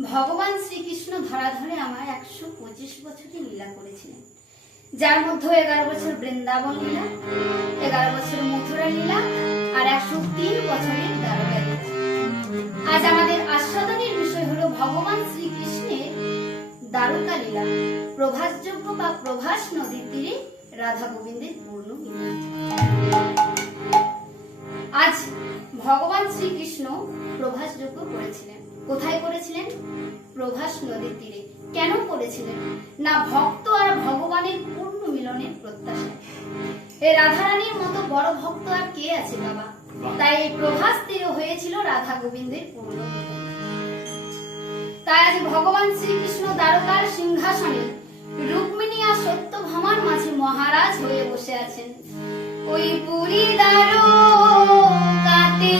ভগবান শ্রীকৃষ্ণ ধরাধরে আমার একশো পঁচিশ বছরে লীলা করেছিলেন। যার মধ্যে এগারো বছর বৃন্দাবন লীলা, এগারো বছর মথুরা লীলা আর একশো তিন বছরের দ্বারকা আজ আমাদের আস্বাদনের বিষয় হলো ভগবান শ্রীকৃষ্ণের দ্বারকা লীলা, প্রভাসযোগ্য বা প্রভাস নদীর তীরে রাধা গোবিন্দের পূর্ণ আজ ভগবান শ্রীকৃষ্ণ প্রভাস যজ্ঞ করেছিলেন। কোথায় করেছিলেন প্রভাস নদীর তীরে। কেন করেছিলেন না ভক্ত আর ভগবানের পূর্ণ মিলনের প্রত্যাশায় এই রাধারানীর মতো বড় ভক্ত আর কে আছে বাবা? তাই এই প্রভাস তীরে হয়েছিল রাধা গোবিন্দের পূর্ণ তাই আজ ভগবান শ্রীকৃষ্ণ দ্বারকার সিংহাসনে রুক্মিণী আর সত্য সত্যভামার মাঝে মহারাজ হয়ে বসে আছেন। ওই পুরী দ্বারকাতে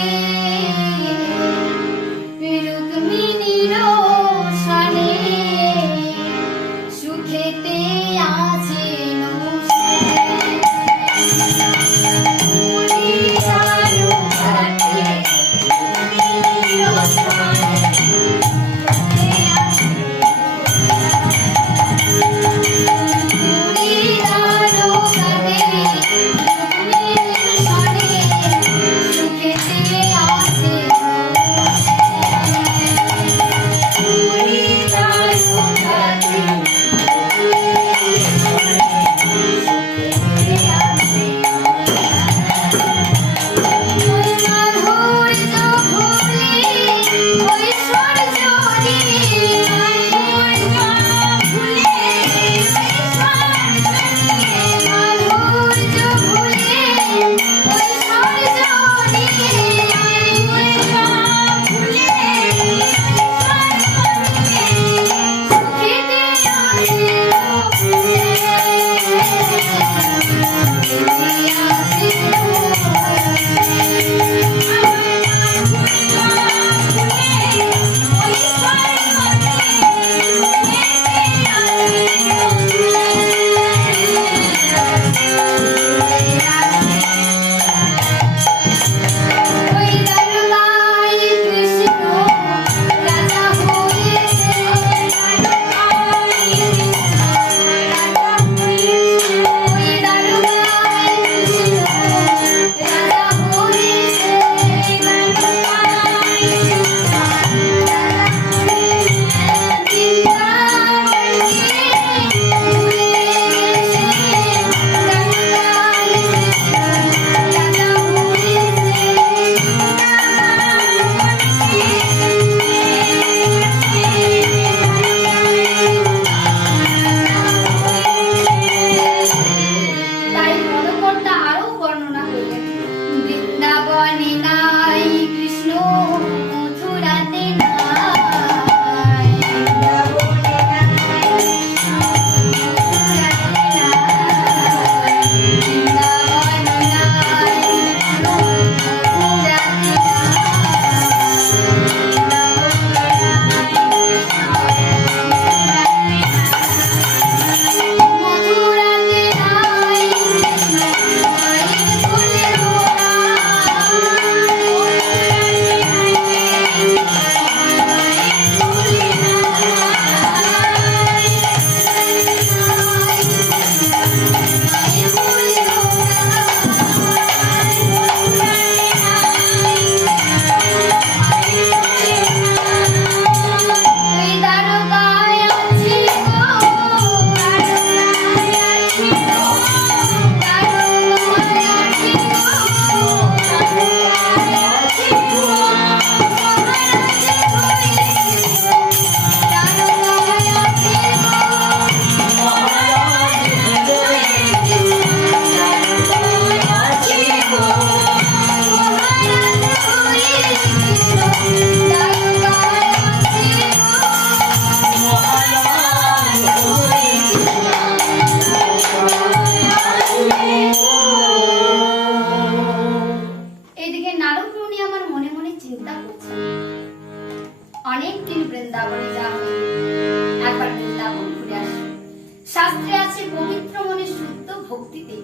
শাস্ত্রে আছে, পবিত্র মনে শুদ্ধ ভক্তিতে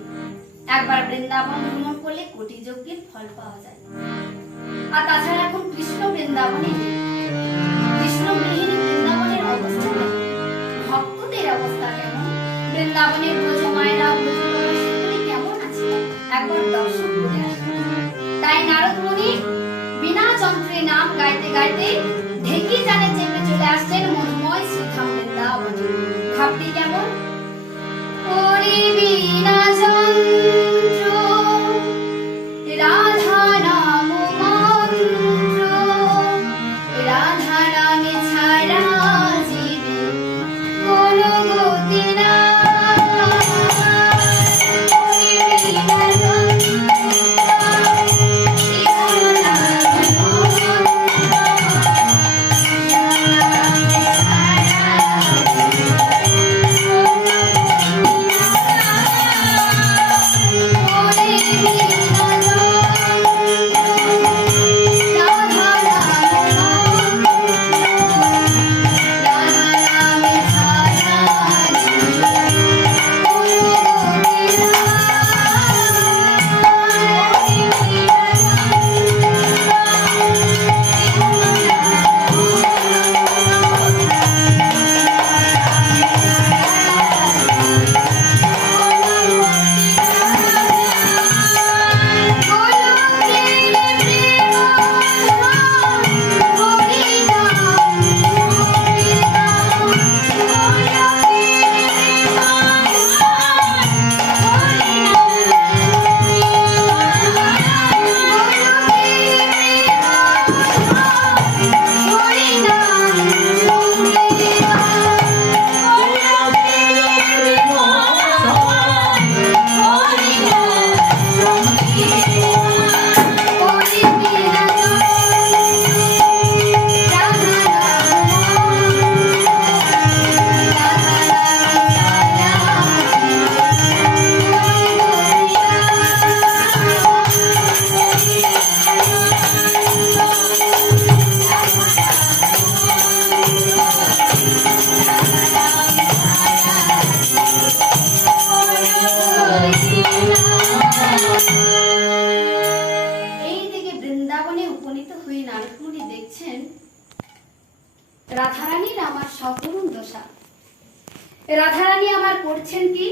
একবার বৃন্দাবন ভ্রমণ করলে কোটি যজ্ঞের ফল পাওয়া যায়। আর তাছাড়া এখন কৃষ্ণ বৃন্দাবনে কৃষ্ণ তাই বিনা নাম গাইতে গাইতে জানে চেপে চলে আসছেন মনময় শ্রীধাম উপনীত দেখছেন, রাধারানীর আমার সকরুণ দশা। রাধারানী আমার করছেন কি?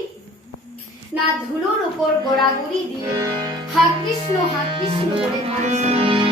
না ধুলোর উপর গোড়াগুড়ি দিয়ে হা কৃষ্ণ হা কৃষ্ণ বলে কাঁদছেন।